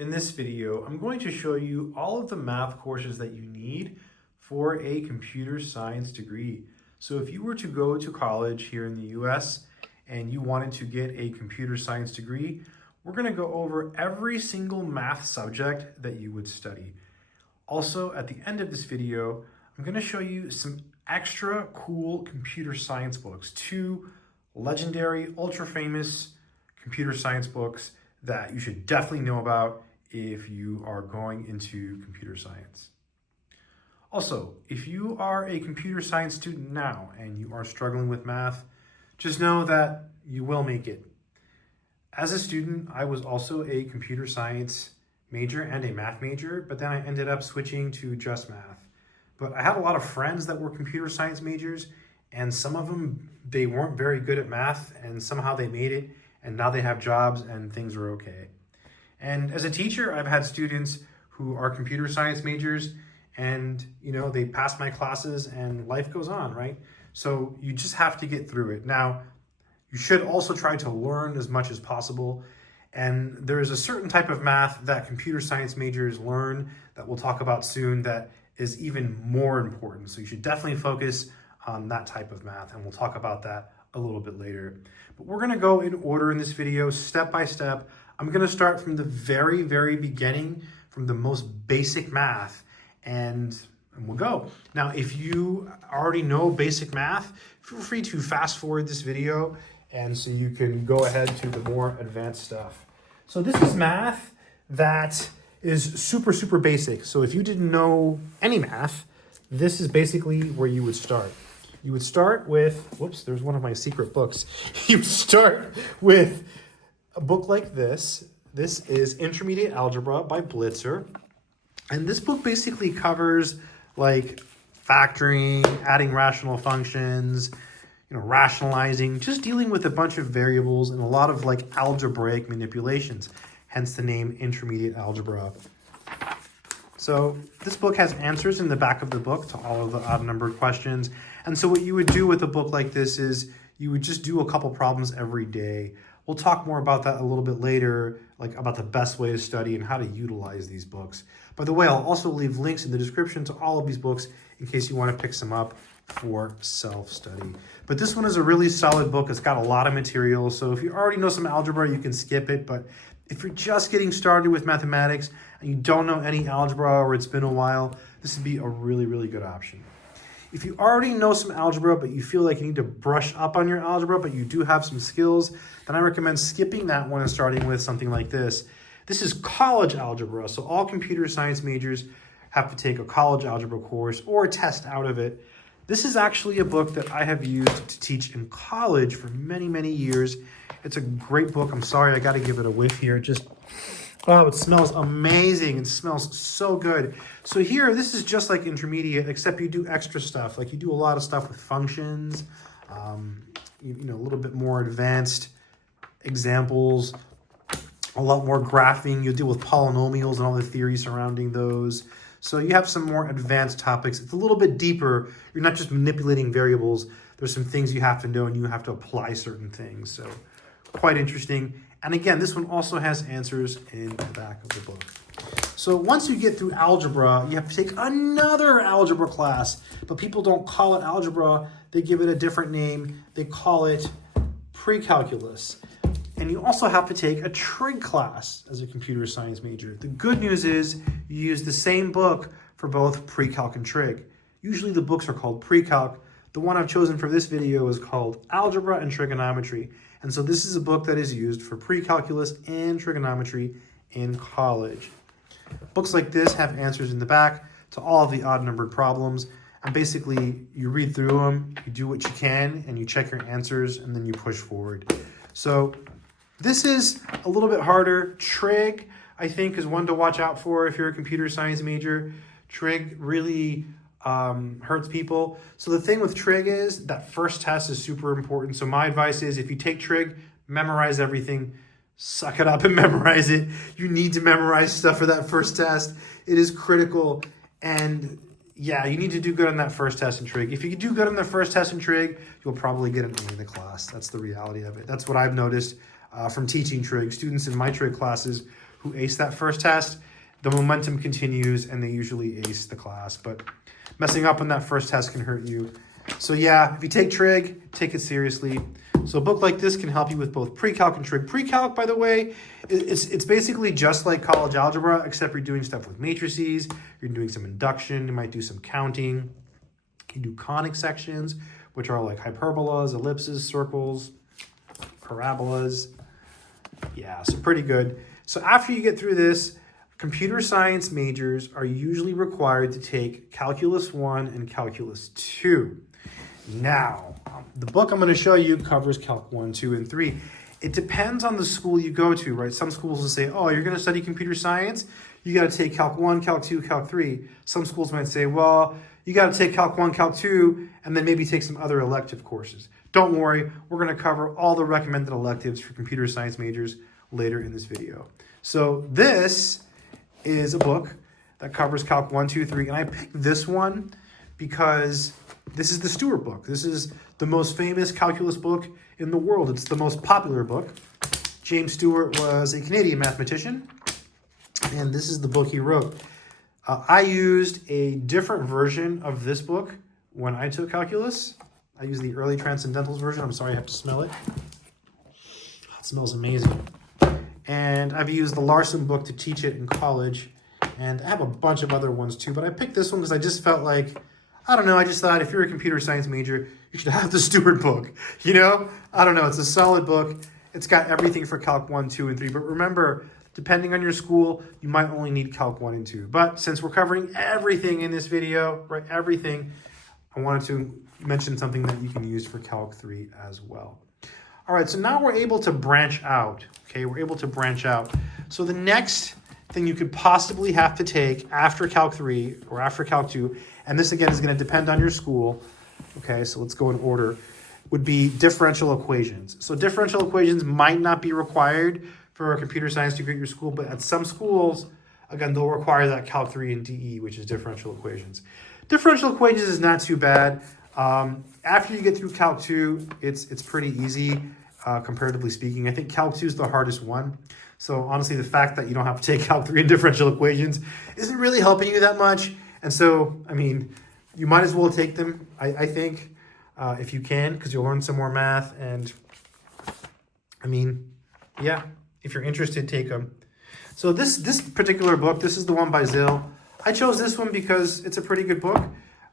In this video, I'm going to show you all of the math courses that you need for a computer science degree. So if you were to go to college here in the US and you wanted to get a computer science degree, we're going to go over every single math subject that you would study. Also, at the end of this video, I'm going to show you some extra cool computer science books, 2 legendary, ultra famous computer science books that you should definitely know about if you are going into computer science. Also, if you are a computer science student now and you are struggling with math, just know that you will make it. As a student, I was also a computer science major and a math major, but then I ended up switching to just math. But I had a lot of friends that were computer science majors, and some of them, they weren't very good at math, and somehow they made it, and now they have jobs and things are okay. And as a teacher, I've had students who are computer science majors and, they pass my classes and life goes on, right? So you just have to get through it. Now, you should also try to learn as much as possible. And there is a certain type of math that computer science majors learn that we'll talk about soon that is even more important. So you should definitely focus on that type of math, and we'll talk about that a little bit later. But we're gonna go in order in this video, step by step. I'm gonna start from the very, very beginning, from the most basic math, and we'll go. Now, if you already know basic math, feel free to fast forward this video, and so you can go ahead to the more advanced stuff. So this is math that is super, super basic. So if you didn't know any math, this is basically where you would start. You would start with, whoops, there's one of my secret books. You start with a book like this. This is Intermediate Algebra by Blitzer. And this book basically covers like factoring, adding rational functions, rationalizing, just dealing with a bunch of variables and a lot of like algebraic manipulations, hence the name Intermediate Algebra. So this book has answers in the back of the book to all of the odd numbered questions. And so what you would do with a book like this is you would just do a couple problems every day. We'll talk more about that a little bit later, like about the best way to study and how to utilize these books. By the way, I'll also leave links in the description to all of these books in case you want to pick some up for self-study. But this one is a really solid book. It's got a lot of material. So if you already know some algebra, you can skip it. But if you're just getting started with mathematics and you don't know any algebra or it's been a while, this would be a really, really good option. If you already know some algebra, but you feel like you need to brush up on your algebra, but you do have some skills, then I recommend skipping that one and starting with something like this. This is college algebra. So all computer science majors have to take a college algebra course or a test out of it. This is actually a book that I have used to teach in college for many, many years. It's a great book. I'm sorry, I got to give it a whiff here. It smells amazing. It smells so good. So here, this is just like intermediate, except you do extra stuff. Like you do a lot of stuff with functions, a little bit more advanced examples, a lot more graphing. You'll deal with polynomials and all the theory surrounding those. So you have some more advanced topics. It's a little bit deeper. You're not just manipulating variables. There's some things you have to know and you have to apply certain things. So quite interesting. And again, this one also has answers in the back of the book. So once you get through algebra, you have to take another algebra class, but people don't call it algebra. They give it a different name. They call it pre-calculus. And you also have to take a trig class as a computer science major. The good news is you use the same book for both pre-calc and trig. Usually the books are called pre-calc. The one I've chosen for this video is called Algebra and Trigonometry. And so this is a book that is used for pre-calculus and trigonometry in college. Books like this have answers in the back to all of the odd numbered problems. And basically you read through them, you do what you can, and you check your answers, and then you push forward. So this is a little bit harder. Trig, I think, is one to watch out for if you're a computer science major. Trig really hurts people. So the thing with trig is that first test is super important. So my advice is if you take trig, memorize everything, suck it up and memorize it. You need to memorize stuff for that first test. It is critical. And yeah, you need to do good on that first test in trig. If you do good on the first test in trig, you'll probably get an A in the class. That's the reality of it. That's what I've noticed from teaching trig. Students in my trig classes who ace that first test, the momentum continues and they usually ace the class. But messing up on that first test can hurt you. So yeah, if you take trig, take it seriously. So a book like this can help you with both pre-calc and trig. Pre-calc, by the way, it's basically just like college algebra, except you're doing stuff with matrices, you're doing some induction, you might do some counting. You do conic sections, which are like hyperbolas, ellipses, circles, parabolas. Yeah, so pretty good. So after you get through this, computer science majors are usually required to take Calculus 1 and Calculus 2. Now, the book I'm going to show you covers Calc 1, 2, and 3. It depends on the school you go to, right? Some schools will say, oh, you're going to study computer science? You got to take Calc 1, Calc 2, Calc 3. Some schools might say, well, you got to take Calc 1, Calc 2, and then maybe take some other elective courses. Don't worry, we're going to cover all the recommended electives for computer science majors later in this video. So this is a book that covers Calc 1, 2, 3, and I picked this one because this is the Stewart book. This is the most famous calculus book in the world. It's the most popular book. James Stewart was a Canadian mathematician, and this is the book he wrote. I used a different version of this book when I took calculus. I used the early transcendentals version. I'm sorry, I have to smell it. It smells amazing. And I've used the Larson book to teach it in college. And I have a bunch of other ones too, but I picked this one because I just felt like, I don't know, I just thought if you're a computer science major, you should have the Stewart book. You know? I don't know, it's a solid book. It's got everything for Calc 1, 2, and 3. But remember, depending on your school, you might only need Calc 1 and 2. But since we're covering everything in this video, right, everything, I wanted to mention something that you can use for Calc 3 as well. All right, so now we're able to branch out, okay? We're able to branch out. So the next thing you could possibly have to take after Calc 3 or after Calc 2, and this again is going to depend on your school, okay, so let's go in order, would be differential equations. So differential equations might not be required for a computer science degree at your school, but at some schools, again, they'll require that Calc 3 and DE, which is differential equations. Differential equations is not too bad. After you get through Calc 2, it's pretty easy, comparatively speaking. I think Calc 2 is the hardest one. So honestly, the fact that you don't have to take Calc 3 and differential equations isn't really helping you that much. And so, I mean, you might as well take them, I think, if you can, because you'll learn some more math. And I mean, yeah, if you're interested, take them. So this particular book, this is the one by Zill. I chose this one because it's a pretty good book.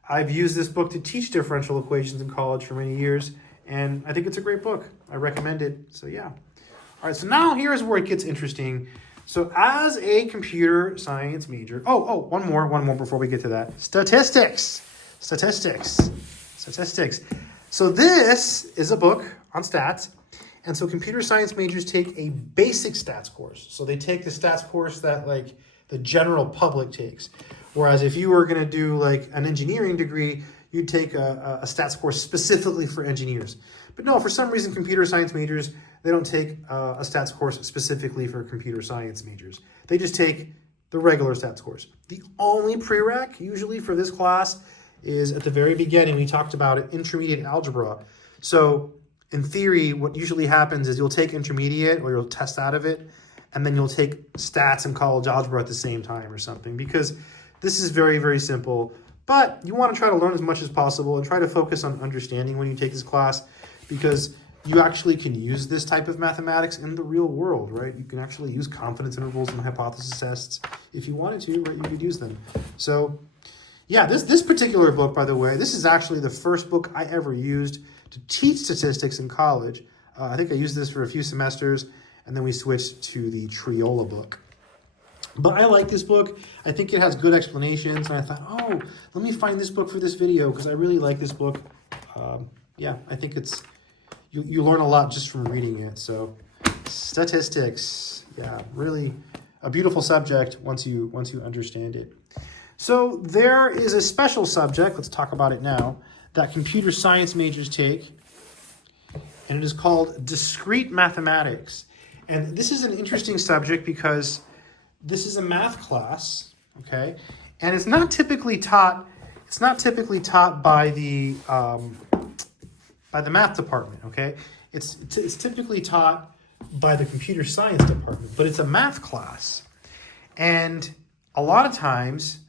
I've used this book to teach differential equations in college for many years, and I think it's a great book. I recommend it. So yeah. All right, so now here's where it gets interesting. So as a computer science major, one more before we get to that. Statistics. So this is a book on stats. And so computer science majors take a basic stats course. So they take the stats course that like the general public takes. Whereas if you were going to do like an engineering degree, you'd take a stats course specifically for engineers. But no, for some reason, computer science majors, they don't take a stats course specifically for computer science majors. They just take the regular stats course. The only prereq usually for this class is at the very beginning. We talked about it, intermediate algebra. So in theory, what usually happens is you'll take intermediate or you'll test out of it, and then you'll take stats and college algebra at the same time or something, because this is very, very simple. But you want to try to learn as much as possible and try to focus on understanding when you take this class, because you actually can use this type of mathematics in the real world, right? You can actually use confidence intervals and hypothesis tests. If you wanted to, right, you could use them. So yeah, this particular book, by the way, this is actually the first book I ever used to teach statistics in college. I think I used this for a few semesters, and then we switched to the Triola book. But I like this book. I think it has good explanations, and I thought, oh, let me find this book for this video, because I really like this book. Yeah, I think it's, you learn a lot just from reading it. So statistics, yeah, really a beautiful subject once you understand it. So there is a special subject, let's talk about it now, that computer science majors take, and it is called discrete mathematics. And this is an interesting subject because this is a math class, okay? And it's not typically taught by the math department, okay? It's typically taught by the computer science department, but it's a math class. And a lot of times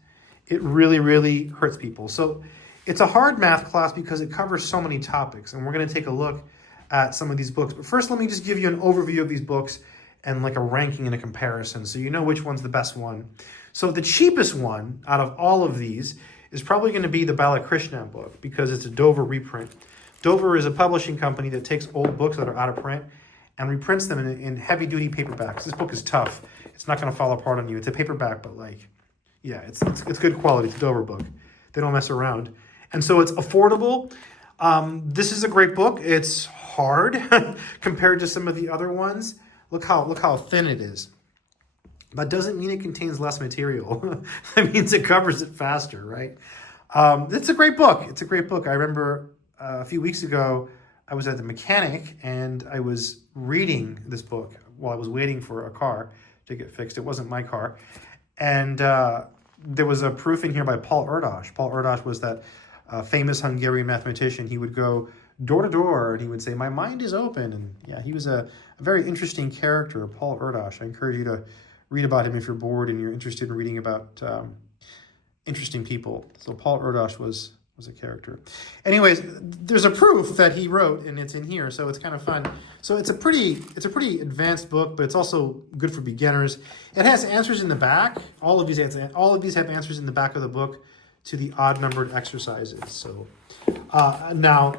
it really, really hurts people. So it's a hard math class because it covers so many topics, and we're going to take a look at some of these books. But first, let me just give you an overview of these books and like a ranking and a comparison so you know which one's the best one. So the cheapest one out of all of these is probably going to be the Balakrishnan book because it's a Dover reprint. Dover is a publishing company that takes old books that are out of print and reprints them in heavy-duty paperbacks. This book is tough. It's not going to fall apart on you. It's a paperback, but like, yeah, it's good quality. It's a Dover book. They don't mess around. And so it's affordable. This is a great book. It's hard compared to some of the other ones. Look how thin it is. That doesn't mean it contains less material. That means it covers it faster, right? It's a great book. It's a great book. I remember a few weeks ago, I was at the mechanic and I was reading this book while I was waiting for a car to get fixed. It wasn't my car. And there was a proof in here by Paul Erdős. Paul Erdős was that famous Hungarian mathematician. He would go door to door and he would say, "My mind is open." And yeah, he was a very interesting character, Paul Erdős. I encourage you to read about him if you're bored and you're interested in reading about interesting people. So Paul Erdős was a character. Anyways, there's a proof that he wrote and it's in here, so it's kind of fun. So it's a pretty advanced book, but it's also good for beginners. It has answers in the back. All of these have answers in the back of the book to the odd numbered exercises. So now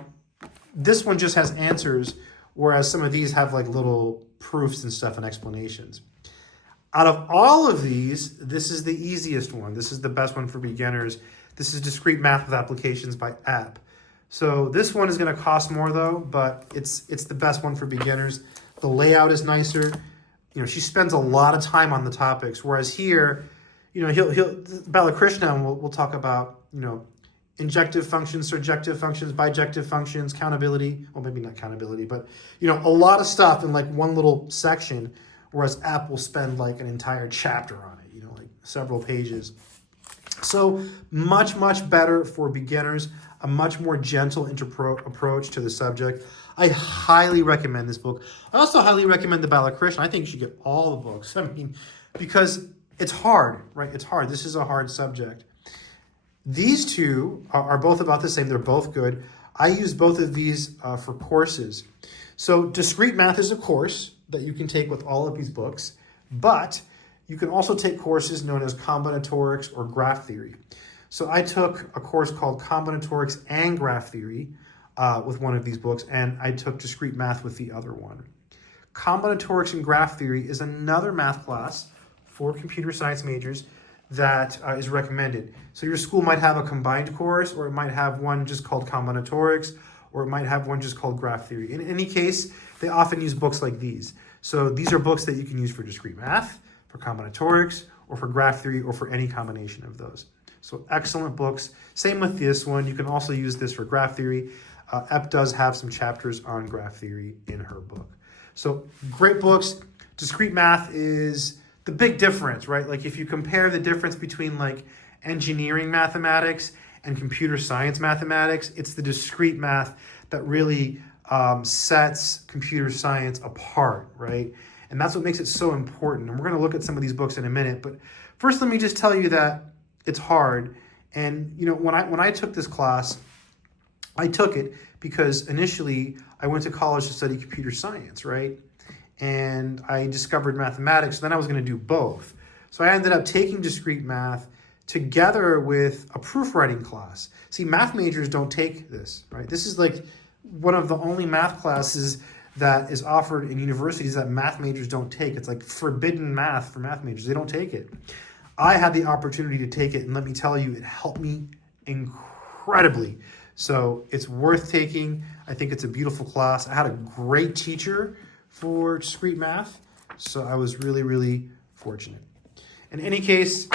this one just has answers, whereas some of these have like little proofs and stuff and explanations. Out of all of these, this is the easiest one. This is the best one for beginners. This is Discrete Math with Applications by App. So this one is going to cost more though, but it's the best one for beginners. The layout is nicer. You know, she spends a lot of time on the topics, whereas here, you know, Balakrishnan will talk about, you know, injective functions, surjective functions, bijective functions, countability. Well, maybe not countability, but, you know, a lot of stuff in like one little section, whereas App will spend like an entire chapter on it, you know, like several pages. So much, much better for beginners, a much more gentle approach to the subject. I highly recommend this book. I also highly recommend the Balakrishnan. I think you should get all the books. I mean, because it's hard, right? It's hard. This is a hard subject. These two are both about the same. They're both good. I use both of these for courses. So Discrete Math is a course that you can take with all of these books, but you can also take courses known as combinatorics or graph theory. So I took a course called Combinatorics and Graph Theory with one of these books, and I took Discrete Math with the other one. Combinatorics and Graph Theory is another math class for computer science majors that is recommended. So your school might have a combined course, or it might have one just called Combinatorics, or it might have one just called Graph Theory. In any case, they often use books like these. So these are books that you can use for Discrete Math, for combinatorics, or for graph theory, or for any combination of those. So excellent books. Same with this one. You can also use this for graph theory. Epp does have some chapters on graph theory in her book. So great books. Discrete Math is the big difference, right? Like if you compare the difference between like engineering mathematics and computer science mathematics, it's the discrete math that really sets computer science apart, right? And that's what makes it so important. And we're going to look at some of these books in a minute. But first, let me just tell you that it's hard. And, you know, when I took this class, I took it because initially I went to college to study computer science, right? And I discovered mathematics. So then I was going to do both. So I ended up taking Discrete Math together with a proofwriting class. See, math majors don't take this, right? This is like one of the only math classes that is offered in universities that math majors don't take. It's like forbidden math for math majors. They don't take it. I had the opportunity to take it, and let me tell you, it helped me incredibly. So it's worth taking. I think it's a beautiful class. I had a great teacher for Discrete Math, so I was really, really fortunate. In any case,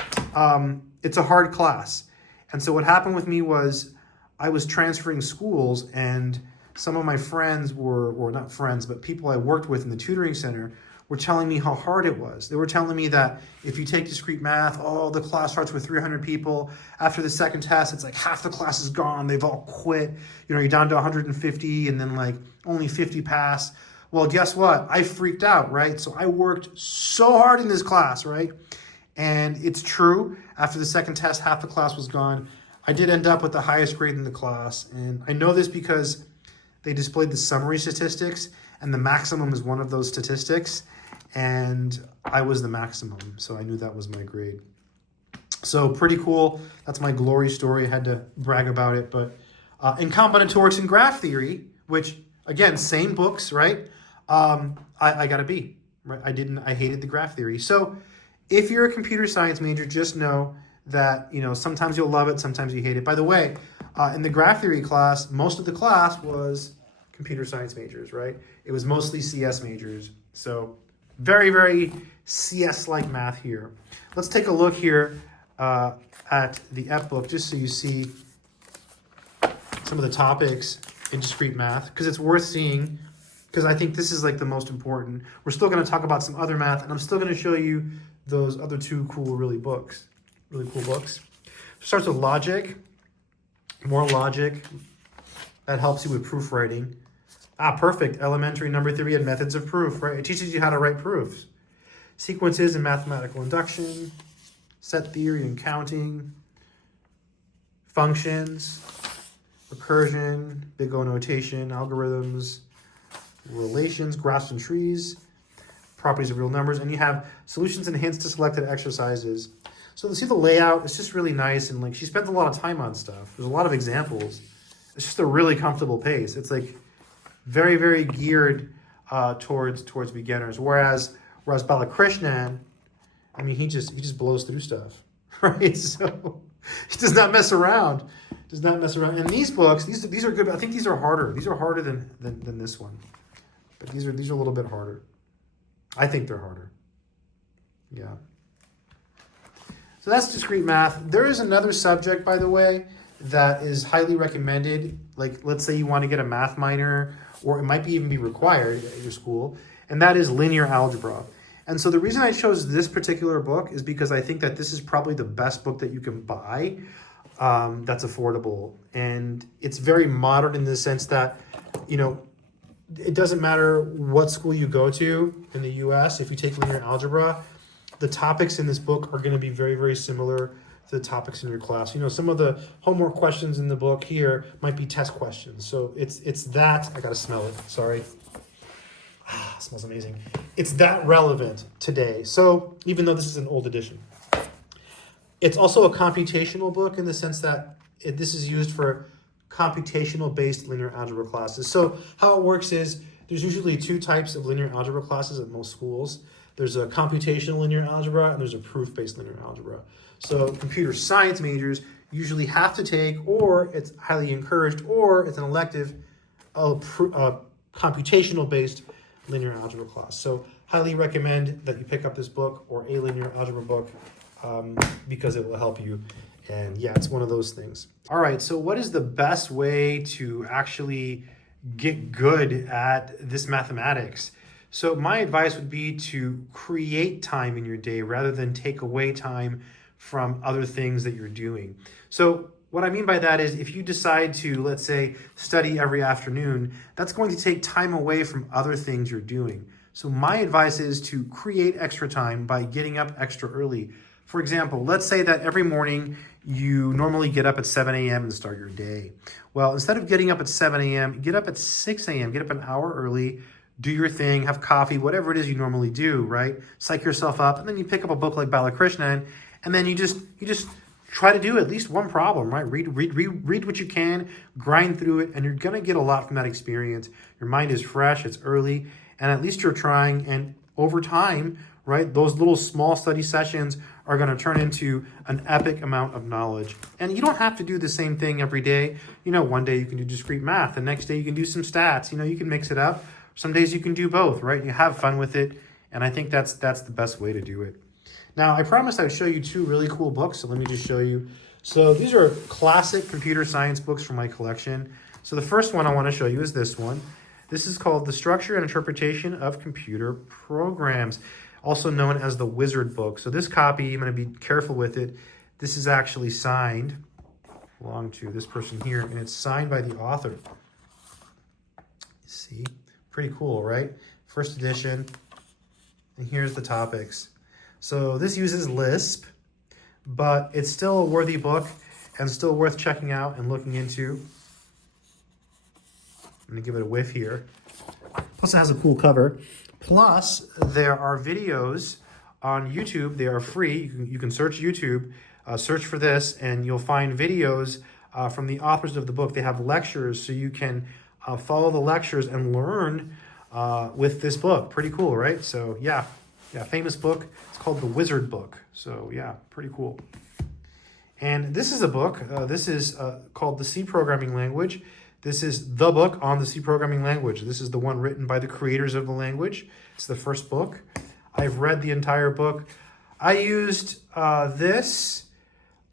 it's a hard class. And so what happened with me was I was transferring schools, and some of my friends or not friends, but people I worked with in the tutoring center were telling me how hard it was. They were telling me that if you take Discrete Math, the class starts with 300 people. After the second test, it's like half the class is gone. They've all quit. You know, you're down to 150 and then like only 50 pass. Well, guess what? I freaked out, right? So I worked so hard in this class, right? And it's true, after the second test, half the class was gone. I did end up with the highest grade in the class. And I know this because they displayed the summary statistics, and the maximum is one of those statistics. And I was the maximum, so I knew that was my grade. So pretty cool. That's my glory story. I had to brag about it. But in combinatorics and graph theory, which, again, same books, right? I got a B, right? I hated the graph theory. So if you're a computer science major, just know that, sometimes you'll love it, sometimes you hate it. By the way, in the graph theory class, most of the class was computer science majors, right? It was mostly CS majors. So very, very CS-like math here. Let's take a look here at the F book, just so you see some of the topics in discrete math, because it's worth seeing, because I think this is like the most important. We're still going to talk about some other math, and I'm still going to show you those other two really cool books. Starts with logic, more logic. That helps you with proofwriting. Perfect. Elementary number theory and methods of proof, right? It teaches you how to write proofs. Sequences and mathematical induction, set theory and counting, functions, recursion, big O notation, algorithms, relations, graphs and trees, properties of real numbers, and you have solutions and hints to selected exercises. So to see the layout, it's just really nice, and like she spends a lot of time on stuff. There's a lot of examples. It's just a really comfortable pace. It's like very, very geared towards beginners. Whereas Balakrishnan, I mean, he just blows through stuff, right? So he does not mess around. And these books, these are good. I think these are harder. These are harder than this one. But these are a little bit harder. I think they're harder. Yeah. So that's discrete math. There is another subject, by the way, that is highly recommended. Like, let's say you want to get a math minor, or it might even be required at your school, and that is linear algebra. And so the reason I chose this particular book is because I think that this is probably the best book that you can buy that's affordable. And it's very modern in the sense that, it doesn't matter what school you go to in the US. If you take linear algebra, the topics in this book are going to be very, very similar to the topics in your class. Some of the homework questions in the book here might be test questions. So it's that, I got to smell it, sorry. It smells amazing. It's that relevant today. So even though this is an old edition, it's also a computational book in the sense that this is used for computational based linear algebra classes. So how it works is there's usually two types of linear algebra classes at most schools. There's a computational linear algebra and there's a proof-based linear algebra. So computer science majors usually have to take, or it's highly encouraged, or it's an elective, computational-based linear algebra class. So highly recommend that you pick up this book or a linear algebra book because it will help you. And yeah, it's one of those things. All right, so what is the best way to actually get good at this mathematics? So my advice would be to create time in your day rather than take away time from other things that you're doing. So what I mean by that is if you decide to, let's say, study every afternoon, that's going to take time away from other things you're doing. So my advice is to create extra time by getting up extra early. For example, let's say that every morning you normally get up at 7 a.m. and start your day. Well, instead of getting up at 7 a.m., get up at 6 a.m., get up an hour early, do your thing, have coffee, whatever it is you normally do, right? Psych yourself up, and then you pick up a book like Balakrishnan, and then you just try to do at least one problem, right? Read what you can, grind through it, and you're gonna get a lot from that experience. Your mind is fresh, it's early, and at least you're trying, and over time, right, those little small study sessions are gonna turn into an epic amount of knowledge. And you don't have to do the same thing every day. One day you can do discrete math, the next day you can do some stats, you can mix it up. Some days you can do both, right? You have fun with it, and I think that's the best way to do it. Now, I promised I would show you two really cool books, so let me just show you. So these are classic computer science books from my collection. So the first one I want to show you is this one. This is called The Structure and Interpretation of Computer Programs, also known as the Wizard book. So this copy, I'm going to be careful with it. This is actually signed, belong to this person here, and it's signed by the author. See? Pretty cool, right? First edition. And here's the topics. So this uses Lisp, but it's still a worthy book and still worth checking out and looking into. I'm gonna give it a whiff here. Plus it has a cool cover. Plus there are videos on YouTube. They are free. You can search YouTube, search for this, and you'll find videos from the authors of the book. They have lectures, so you can follow the lectures and learn with this book. Pretty cool, right? So yeah, famous book. It's called The Wizard Book. So yeah, pretty cool. And this is a book. This is called The C Programming Language. This is the book on the C programming language. This is the one written by the creators of the language. It's the first book. I've read the entire book. I used this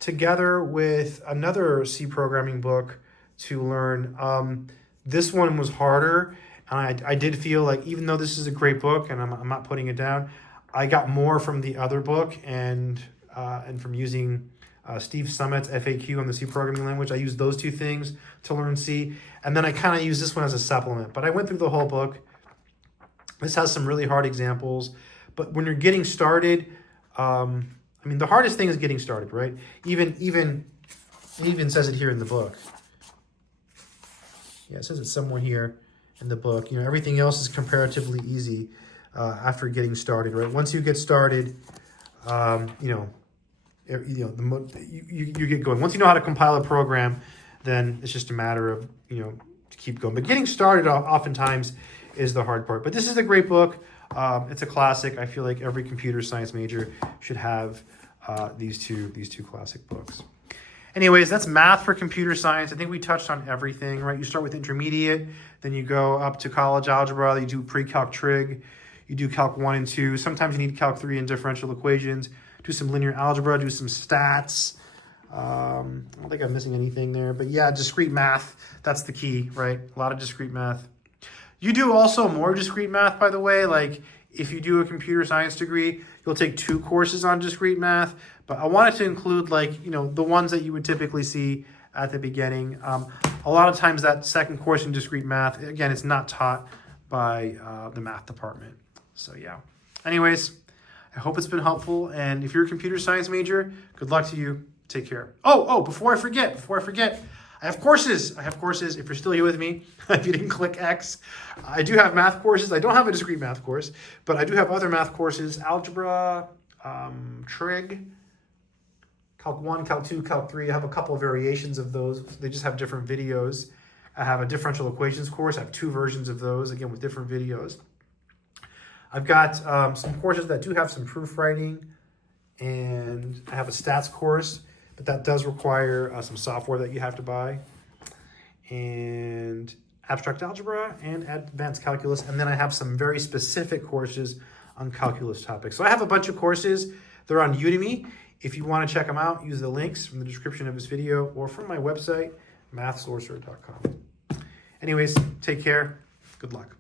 together with another C programming book to learn. This one was harder. And I did feel like, even though this is a great book and I'm not putting it down, I got more from the other book and from using Steve Summit's FAQ on the C programming language. I used those two things to learn C. And then I kind of used this one as a supplement. But I went through the whole book. This has some really hard examples. But when you're getting started, I mean, the hardest thing is getting started, right? It even says it here in the book. Yeah, it says it somewhere here in the book. You know, everything else is comparatively easy after getting started, right? Once you get started, you get going. Once you know how to compile a program, then it's just a matter of, to keep going. But getting started oftentimes is the hard part. But this is a great book. It's a classic. I feel like every computer science major should have these two classic books. Anyways, that's math for computer science. I think we touched on everything, right? You start with intermediate, then you go up to college algebra, you do pre-calc trig, you do calc 1 and 2. Sometimes you need calc 3 and differential equations, do some linear algebra, do some stats. I don't think I'm missing anything there, but yeah, discrete math, that's the key, right? A lot of discrete math. You do also more discrete math, by the way. Like if you do a computer science degree, you'll take 2 courses on discrete math, but I wanted to include the ones that you would typically see at the beginning. A lot of times that second course in discrete math, again, it's not taught by the math department. So yeah. Anyways, I hope it's been helpful. And if you're a computer science major, good luck to you. Take care. Oh, before I forget, I have courses. If you're still here with me, if you didn't click X, I do have math courses. I don't have a discrete math course, but I do have other math courses, algebra, trig, calc 1, calc 2, calc 3. I have a couple of variations of those. They just have different videos. I have a differential equations course. I have 2 versions of those, again, with different videos. I've got some courses that do have some proof writing, and I have a stats course, but that does require some software that you have to buy, and abstract algebra and advanced calculus. And then I have some very specific courses on calculus topics. So I have a bunch of courses. They're on Udemy. If you want to check them out, use the links from the description of this video or from my website, mathsorcerer.com. Anyways, take care. Good luck.